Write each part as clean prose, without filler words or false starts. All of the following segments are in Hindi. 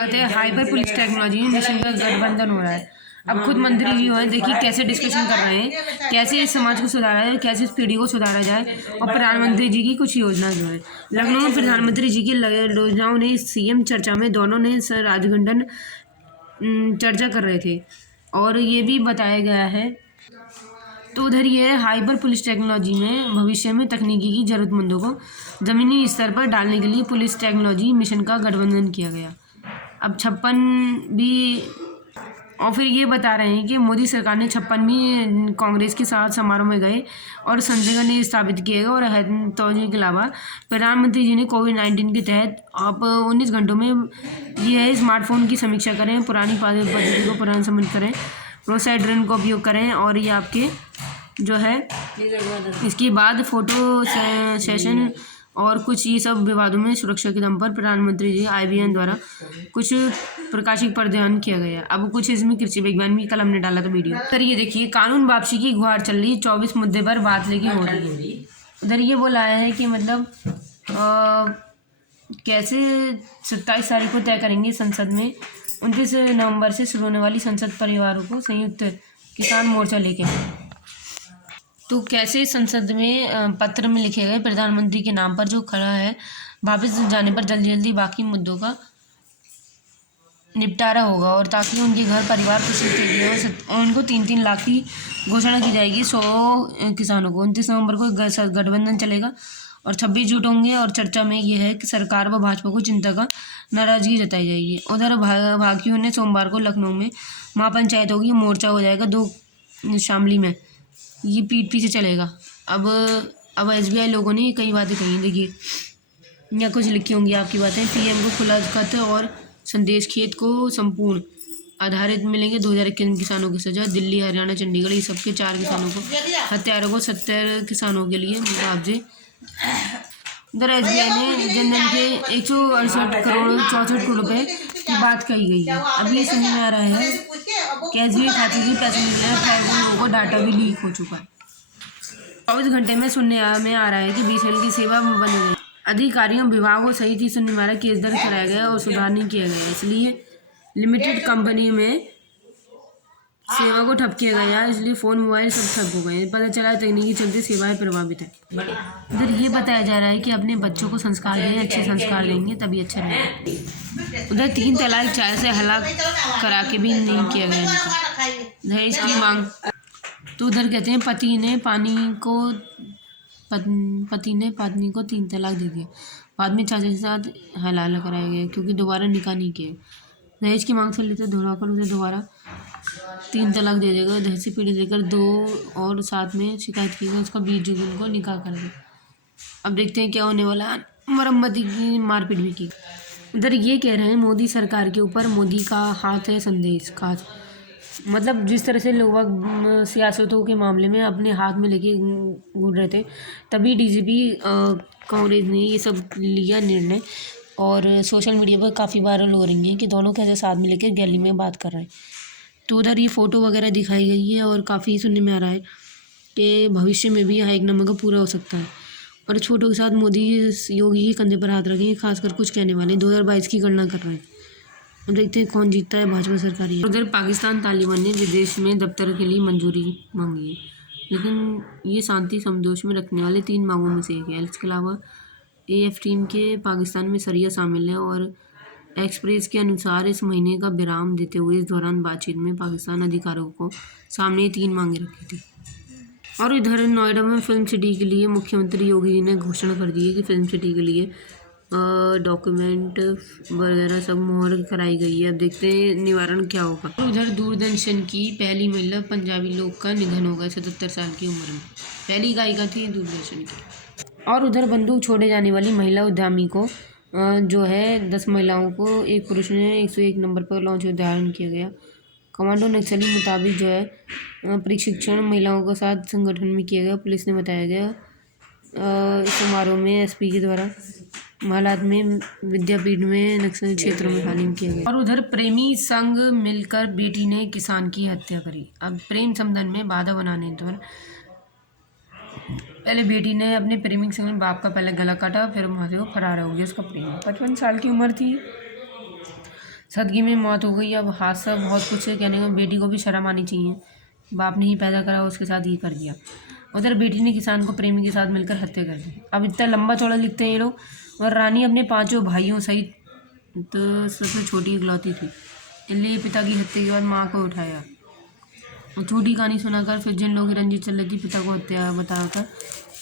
स्वागत है। हाइपर पुलिस टेक्नोलॉजी मिशन का गठबंधन हो रहा है। अब खुद मंत्री जी हैं, देखिए कैसे डिस्कशन कर रहे हैं, कैसे इस समाज को सुधारा जाए, कैसे इस पीढ़ी को सुधारा जाए। और प्रधानमंत्री जी की कुछ योजना जो है लखनऊ में प्रधानमंत्री जी की योजनाओं ने सीएम चर्चा में दोनों ने राजगंडन चर्चा कर रहे थे और ये भी बताया गया है। तो उधर ये हाइपर पुलिस टेक्नोलॉजी में भविष्य में तकनीकी की ज़रूरतमंदों को ज़मीनी स्तर पर डालने के लिए पुलिस टेक्नोलॉजी मिशन का गठबंधन किया गया। अब 56 भी, और फिर ये बता रहे हैं कि मोदी सरकार ने 56 भी कांग्रेस के साथ समारोह में गए और संजय ने स्थापित किए और तोजी के अलावा प्रधानमंत्री जी ने कोविड-19 के तहत आप 19 घंटों में ये है स्मार्टफोन की समीक्षा करें, पुरानी पद्धति को पुनः सम्मिलित करें, रोसाइड ड्रोन का उपयोग करें और ये आपके जो है इसके बाद फोटो सेशन और कुछ ये सब विवादों में सुरक्षा के दम पर प्रधानमंत्री जी IBN द्वारा कुछ प्रकाशित प्रदान किया गया। अब कुछ इसमें कृषि विज्ञान की कलम ने डाला था वीडियो। उधर ये देखिए कानून वापसी की गुहार चल रही, 24 मुद्दे पर बात लेके हो रही है। उधर ये बोला है कि मतलब कैसे 27 तारीख को तय करेंगे संसद में 29 नवंबर से शुरू होने वाली संसद परिवारों को संयुक्त किसान मोर्चा लेके। तो कैसे संसद में पत्र में लिखे गए प्रधानमंत्री के नाम पर जो खड़ा है वापस जाने पर जल्दी जल्दी बाकी मुद्दों का निपटारा होगा और ताकि उनके घर परिवार पोषित के लिए उनको 3-3 लाख की घोषणा की जाएगी 100 किसानों को। 29 नवंबर को गठबंधन चलेगा और 26 जुट होंगे और चर्चा में ये है कि सरकार व भाजपा को चिंता का नाराजगी जताई जाएगी। उधर भाकियों ने सोमवार को लखनऊ में महापंचायत होगी, मोर्चा हो जाएगा 2 शामली में, ये पीठ पीछे चलेगा। अब SBI लोगों ने कई बातें कही, देखिए यहाँ कुछ लिखी होंगी आपकी बातें। PM को खुला खत और संदेश, खेत को संपूर्ण आधारित मिलेंगे 2021 किसानों की सजा। दिल्ली, हरियाणा, चंडीगढ़ ये सबके 4 किसानों को, हत्यारों को 70 किसानों के लिए मुआवजे। उधर SBI ने जनधन के 168 करोड़ 64 करोड़ रुपए की बात कही गई है। अब ये समझ में आ रहा है कि SBI खाते से पैसे निकले हैं, लोगों को डाटा भी लीक हो चुका है। 24 घंटे में सुनने में आ रहा है कि BSNL की सेवा बंद हो गई। अधिकारियों विभागों सहित ही सुनने में आ रहा है केस दर्ज कराया गया और सुधार नहीं किया गया, इसलिए लिमिटेड कंपनी में सेवा को ठप किया गया, इसलिए फ़ोन मोबाइल सब ठप हो गए। पता चला तकनीकी चलते सेवाएं प्रभावित है। इधर ये बताया जा रहा है कि अपने बच्चों को संस्कार दें, अच्छे संस्कार देंगे तभी अच्छा रहेगा। उधर 3 तलाक चाय से हलाक करा के भी नहीं किया गया इनका दहेज की मांग। तो उधर कहते हैं पति ने पत्नी को 3 तलाक दे दिया, बाद में चाचा के साथ हलाला कराया गया क्योंकि दोबारा निकाह नहीं किया। दहेज की मांग से लेते दोहराकर उसे दोबारा 3 तलाक दे देगा। दहेज से पीड़ित देकर 2 और साथ में शिकायत की गई, उसका 20 जून को निकाह कर दिया। अब देखते हैं क्या होने वाला है। मरम्मती की मारपीट भी की। उधर ये कह रहे हैं मोदी सरकार के ऊपर मोदी का हाथ है, संदेश खास मतलब जिस तरह से लोग सियासतों के मामले में अपने हाथ में लेके घूम रहे थे, तभी DGP कांग्रेस ने ये सब लिया निर्णय और सोशल मीडिया पर काफ़ी वायरल हो रही हैं कि दोनों कैसे साथ में लेकर गैली में बात कर रहे हैं। तो उधर ये फ़ोटो वगैरह दिखाई गई है और काफ़ी सुनने में आ रहा है कि भविष्य में भी यहाँ एक नंबर का पूरा हो सकता है। और इस फोटो के साथ मोदी योगी के कंधे पर हाथ रखेंगे, खासकर कुछ कहने वाले 2022 की गणना कर रहे हैं। अब देखते हैं कौन जीतता है, भाजपा सरकार। उधर पाकिस्तान तालिबान ने विदेश में दफ्तर के लिए मंजूरी मांगी है, लेकिन ये शांति समझौते में रखने वाले 3 मांगों में से एक है। इसके अलावा AF टीम के पाकिस्तान में सरिया शामिल है और एक्सप्रेस के अनुसार इस महीने का विराम देते हुए इस दौरान बातचीत में पाकिस्तान अधिकारियों को सामने 3 मांगे रखी थी। और इधर नोएडा में फिल्म सिटी के लिए मुख्यमंत्री योगी जी ने घोषणा कर दी है कि फिल्म सिटी के लिए डॉक्यूमेंट वगैरह सब मुहर कराई गई है। अब देखते हैं निवारण क्या होगा। उधर दूरदर्शन की पहली महिला पंजाबी लोग का निधन हो गया 77 साल की उम्र में, पहली गायिका थी दूरदर्शन की। और उधर बंदूक छोड़े जाने वाली महिला उद्यमी को जो है 10 महिलाओं को एक पुरुष ने 101 नंबर पर लॉन्च उदाहरण किया गया। कमांडो नक्सली मुताबिक जो है प्रशिक्षण महिलाओं के साथ संगठन में किया गया, पुलिस ने बताया गया। समारोह में SP के द्वारा हालात में विद्यापीठ में नक्सली क्षेत्रों में तालीम किया गया। और उधर प्रेमी संग मिलकर बेटी ने किसान की हत्या करी। अब प्रेम संबंध में बाधा बनाने पर पहले बेटी ने अपने प्रेमी संग बाप का पहले गला काटा, फिर वहाँ से वो फरार हो गया। उसका प्रेमी 55 साल की उम्र थी। सदगी में मौत हो गई। अब हादसा बहुत कुछ है कहने को, बेटी को भी शर्म आनी चाहिए, बाप ने ही पैदा करा उसके साथ ये कर दिया। उधर बेटी ने किसान को प्रेमी के साथ मिलकर हत्या कर दी। अब इतना लंबा चौड़ा लिखते हैं ये लोग। और रानी अपने 5 भाइयों सहित तो सबसे छोटी इकलौती थी, इसलिए पिता की हत्या के बाद माँ को उठाया। और छोटी कहानी सुनाकर फिर जिन लोगों की रंजिश चल रही थी पिता को हत्या बताकर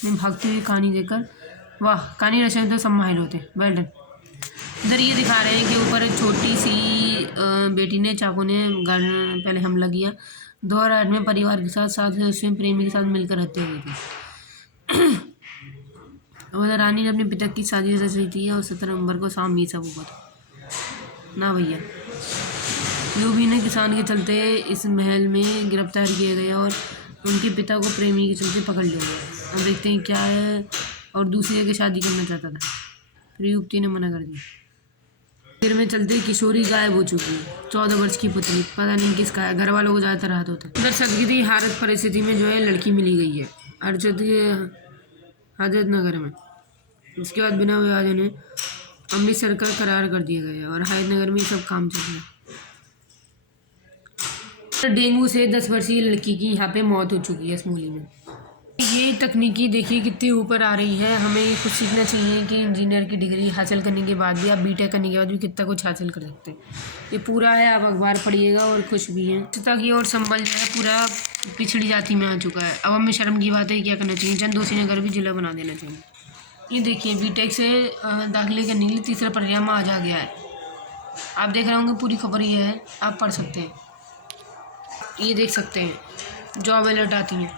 मैं भागते हुए कहानी देकर, वाह कहानी रचना तो सब माहिर होते, वेल डन। इधर ये दिखा रहे हैं कि ऊपर छोटी सी बेटी ने चाकू ने पहले हमला किया। 2008 में परिवार के साथ साथ उसमें प्रेमी के साथ मिलकर हत्या की थी। और रानी ने अपने पिता की साजिश रच रही थी और 17 नवंबर को शाम ये सब हुआ था ना भैया। लुबीना किसान के चलते इस महल में गिरफ्तार किया गया और उनके पिता को प्रेमी के चलते पकड़ लिया गया। अब देखते हैं क्या है। और दूसरी जगह शादी करना चाहता था, फिर युवती ने मना कर दिया। फिर में चलते किशोरी गायब हो चुकी है, 14 वर्ष की पुत्री, पता नहीं किसका है, घर वालों को ज़्यादातर हाथ होता है। उधर सदगीरी हालत परिस्थिति में जो है लड़की मिली गई है हजरत नगर में। इसके बाद बिना विवाह ने अमृतसर का करार कर दिया गया और हजरत नगर में सब काम चल रहा है। डेंगू से 10 वर्षीय लड़की की यहाँ पे मौत हो चुकी है स्मूली में। ये तकनीकी देखिए कितनी ऊपर आ रही है। हमें कुछ सीखना चाहिए कि इंजीनियर की डिग्री हासिल करने के बाद भी, आप बीटेक करने के बाद भी कितना कुछ हासिल कर सकते हैं। ये पूरा है, आप अखबार पढ़िएगा और खुश भी हैं। स्वच्छता की और संबल जो है पूरा पिछड़ी जाति में आ चुका है। अब हमें शर्म की बात है, क्या करना चाहिए, जनदोषी नगर भी जिला बना देना चाहिए। ये देखिए बीटेक से दाखिले करने के लिए तीसरा परिणाम आज आ गया है। आप देख रहे होंगे, पूरी खबर ये है, आप पढ़ सकते हैं। ये देख सकते हैं जॉब अलर्ट आती हैं,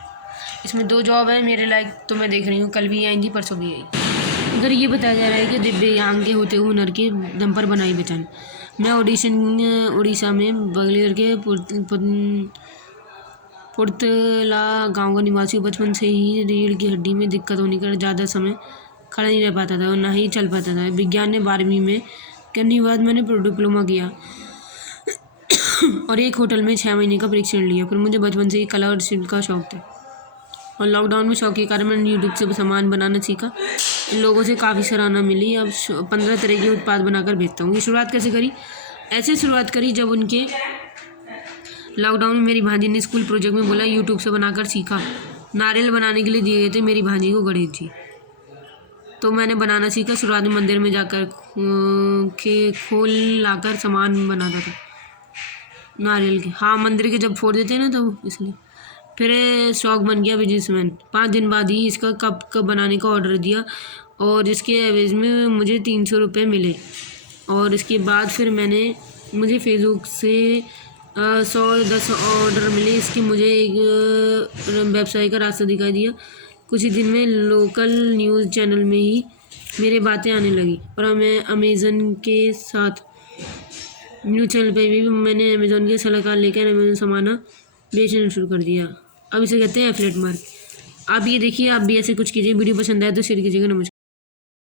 इसमें 2 जॉब है मेरे लायक, तो मैं देख रही हूँ, कल भी आएंगी परसों भी आएगी। इधर ये बताया जा रहा है कि दिव्यांग के होते हुनर के दम पर बनाई पहचान। मैं उड़ीसा में बगलेर के पुरतला गांव का निवासी। बचपन से ही रीढ़ की हड्डी में दिक्कत होने का ज़्यादा समय खड़ा नहीं रह पाता था और ना ही चल पाता था। विज्ञान ने 12वीं में करने के बाद मैंने डिप्लोमा किया और एक होटल में 6 महीने का परीक्षण लिया। फिर मुझे बचपन से ही कला और शिल्प का शौक था और लॉकडाउन में शौक के कारण मैंने यूट्यूब से सामान बनाना सीखा। इन लोगों से काफ़ी सराहना मिली। अब 15 तरह के उत्पाद बनाकर बेचता हूँ। ये शुरुआत कैसे करी? ऐसे शुरुआत करी जब उनके लॉकडाउन में मेरी भांजी ने स्कूल प्रोजेक्ट में बोला यूट्यूब से बनाकर सीखा। नारियल बनाने के लिए दिए गए थे मेरी भांजी को गणेश जी, तो मैंने बनाना सीखा। शुरुआत में मंदिर में जाकर खोल लाकर सामान बनाता था नारियल के। हाँ, मंदिर के जब फोड़ देते हैं ना तो इसलिए। फिर शौक बन गया बिजनेसमैन। 5 दिन बाद ही इसका कप बनाने का ऑर्डर दिया और इसके एवज में मुझे 300 रुपये मिले। और इसके बाद फिर मुझे फेसबुक से 110 ऑर्डर मिले। इसकी मुझे एक वेबसाइट का रास्ता दिखाई दिया। कुछ ही दिन में लोकल न्यूज़ चैनल में ही मेरी बातें आने लगी और मैं अमेज़न के साथ न्यूज़ चैनल पे भी मैंने अमेज़न के सलाहकार लेकर अमेज़न सामान बेचना शुरू कर दिया। अब इसे कहते हैं एफिलिएट मार्केटिंग। आप ये देखिए, आप भी ऐसे कुछ कीजिए। वीडियो पसंद आए तो शेयर कीजिएगा। नमस्कार।